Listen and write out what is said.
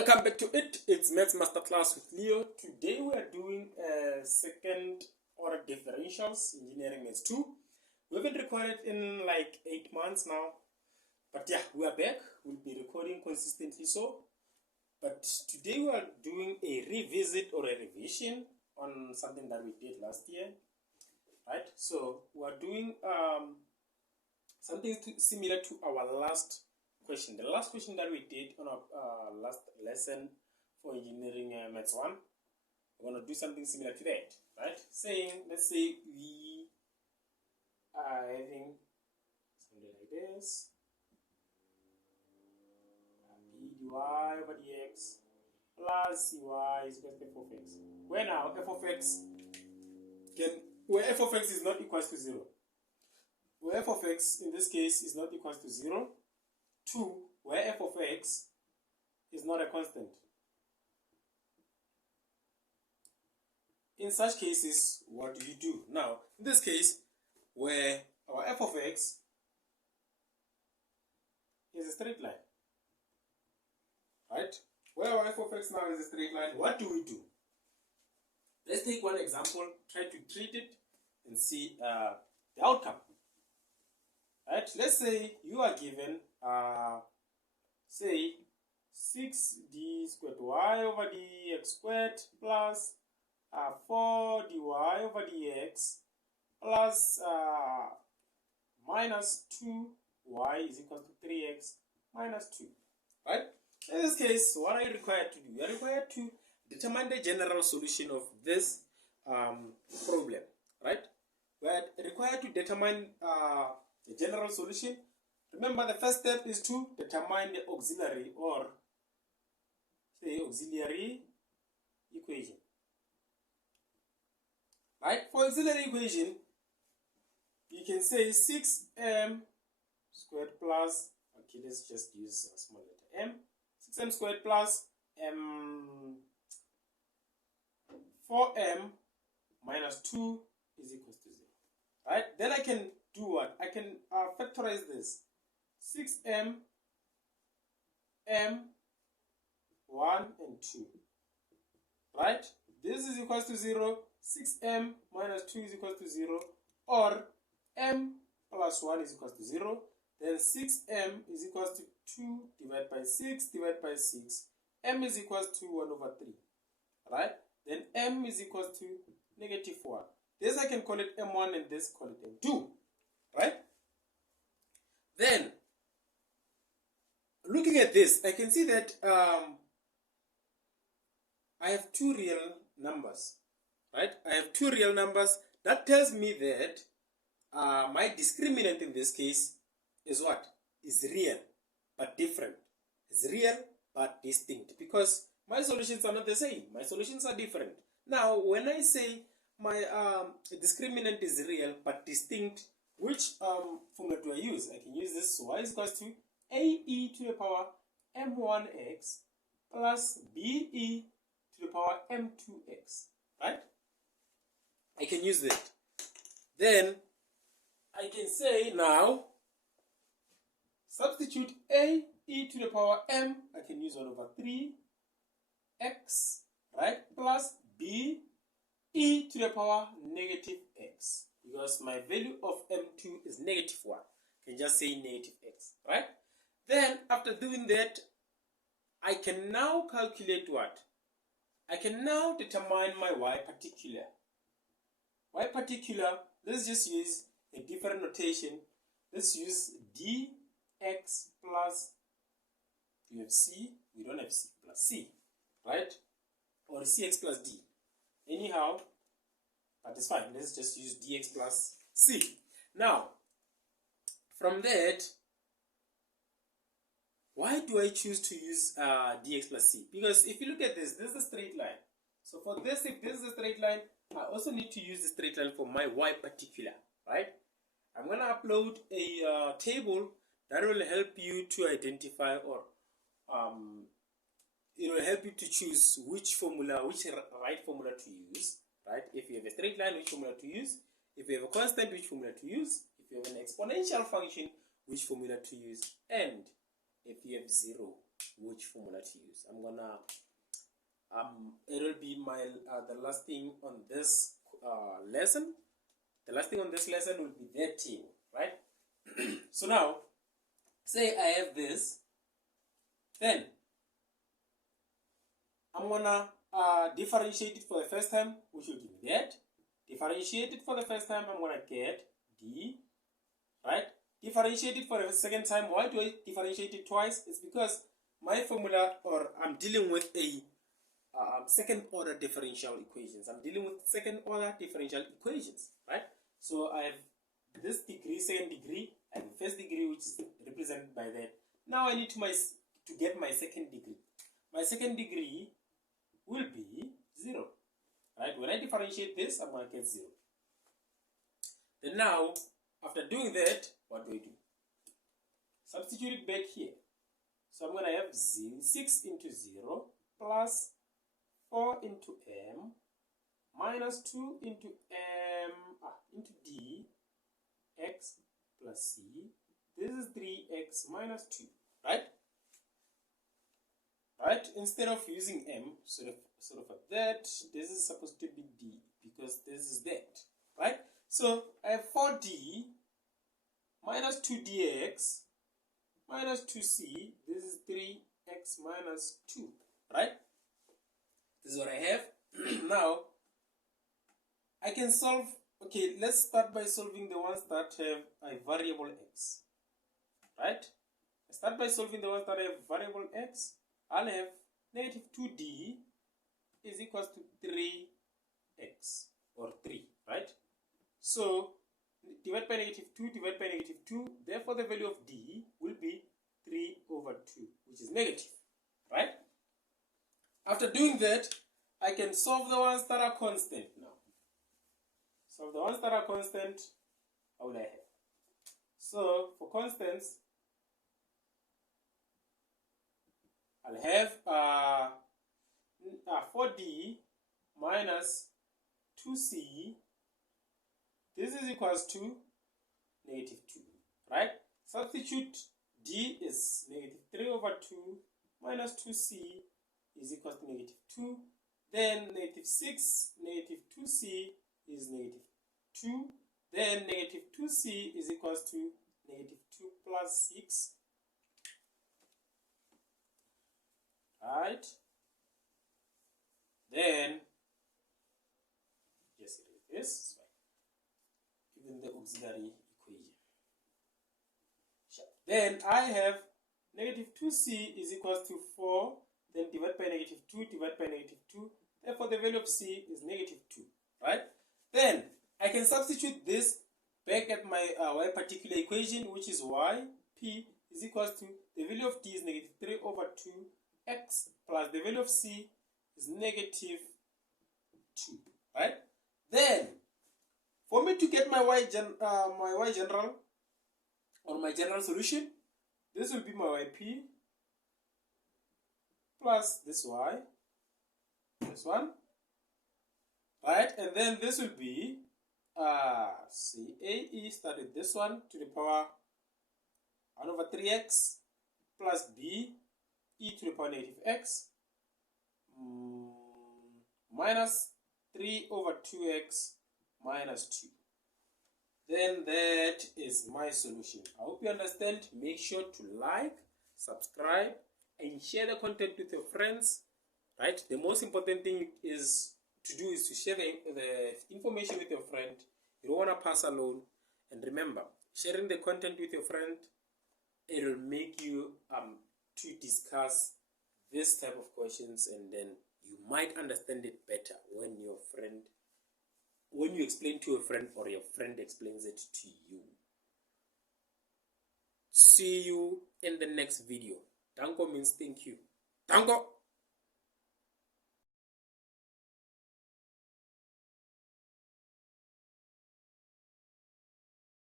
Welcome back to it. It's Maths Masterclass with Leo. Today we are doing second order differentials, engineering maths 2. We haven't recorded in like 8 months now. But yeah, we are back. We'll be recording consistently so. But today we are doing a revisit or a revision on something that we did last year. Right? So we are doing something similar to our last question. The last question that we did on our last lesson for engineering maths 1, we're going to do something similar to that, right? Let's say we are having something like this, b dy over dx plus cy is equal to f of x. Where now f of x is not equal to 0. Where f of x in this case is not equal to 0. 2, where f of x is not a constant. In such cases, what do you do? Now, in this case, where our f of x is a straight line, right? Where our f of x now is a straight line, what do we do? Let's take one example, try to treat it and see the outcome. Right? Let's say you are given say 6d squared y over dx squared plus 4 dy over dx plus minus 2y is equal to 3x minus 2. Right? In this case, what are you required to do? You are required to determine the general solution of this problem. Right? We are required to determine the general solution. Remember, the first step is to determine the auxiliary or say auxiliary equation. Right? For auxiliary equation, you can say 6m squared plus, okay, let's just use a small letter m, 6m squared plus 4m minus 2 is equal to 0. Right? Then I can do what? I can factorize this. 6m, m, 1 and 2. Right? This is equal to 0. 6m minus 2 is equal to 0. Or m plus 1 is equal to 0. Then 6m is equal to 2 divided by 6 divided by 6. M is equal to 1 over 3. Right? Then m is equal to negative 1. This I can call it m1 and this call it m2. Right? Then, looking at this, I can see that I have two real numbers. Right? I have two real numbers. That tells me that my discriminant in this case is what? Is real, but different. Is real, but distinct. Because my solutions are not the same. My solutions are different. Now, when I say my discriminant is real, but distinct, which formula do I use? I can use this. So y is equal to ae to the power m1x plus be to the power m2x. Right? I can use that. Then I can say now, substitute ae to the power m, I can use 1 over 3x, right, plus be to the power negative x, because my value of m2 is negative 1. I can just say negative x, right? Then after doing that, I can now calculate what? I can now determine my y particular. Y particular, let's just use a different notation. Let's use dx plus, do you have c? We don't have c, plus c, right? Or cx plus d. Anyhow, but it's fine. Let's just use dx plus c. Now, from that, why do I choose to use dx plus c? Because if you look at this, this is a straight line. So for this, if this is a straight line, I also need to use the straight line for my y particular, right? I'm going to upload a table that will help you to identify, or it will help you to choose which right formula to use, right? If you have a straight line, which formula to use. If you have a constant, which formula to use. If you have an exponential function, which formula to use. And if you have 0, which formula to use. I'm gonna it'll be my the last thing on this lesson. The last thing on this lesson will be that table, right? So now, say I have this, then I'm gonna differentiate it for the first time, which will give me that. Differentiate it for the first time, I'm gonna get d, right? Differentiate it for the second time. Why do I differentiate it twice? It's because my formula, or I'm dealing with a second order differential equations. I'm dealing with second order differential equations, right? So I have this degree, second degree, and first degree, which is represented by that. Now I need to get my second degree. My second degree will be 0, right? When I differentiate this, I'm going to get 0. Then now, after doing that, what do I do? Substitute it back here. So I'm going to have 6 into 0 plus 4 into m minus 2 into into d x plus c. This is 3x minus 2, right? Right? Instead of using m, sort of like that, this is supposed to be d because this is that, right? So I have 4d minus 2dx minus 2c. This is 3x minus 2, right? This is what I have. Now, I can solve. Okay, let's start by solving the ones that have a variable x, right? I start by solving the ones that have variable x. I'll have negative 2d is equals to 3x, or 3, right? So, divide by negative 2, divide by negative 2. Therefore, the value of d will be 3 over 2, which is negative, right? After doing that, I can solve the ones that are constant now. So the ones that are constant, how will I have? So for constants, I'll have 4d minus 2c. This is equals to negative 2, right? Substitute d is negative 3 over 2 minus 2c is equals to negative 2. Then negative 6, negative 2c is negative 2. Then negative 2c is equals to negative 2 plus 6. Right? Then, yes, it is. Given the auxiliary equation. Sure. Then I have negative 2c is equals to 4. Then divide by negative 2, divide by negative 2. Therefore, the value of c is negative 2. Right? Then, I can substitute this back at my y particular equation, which is y, p, is equals to, the value of d is negative 3 over 2, x plus the value of c is negative 2. Right? Then, for me to get my y general, or my general solution, this will be my yp plus this y, this one, right? And then this will be ae start with this one to the power 1 over 3x plus b e to the power negative x minus 3 over 2x minus 2. Then that is my solution. I hope you understand. Make sure to like, subscribe, and share the content with your friends. Right? The most important thing is to share the information with your friend. You don't want to pass alone. And remember, sharing the content with your friend, it will make you to discuss this type of questions, and then you might understand it better when you explain to your friend, or your friend explains it to you. See you in the next video. Danko means thank you. Danko!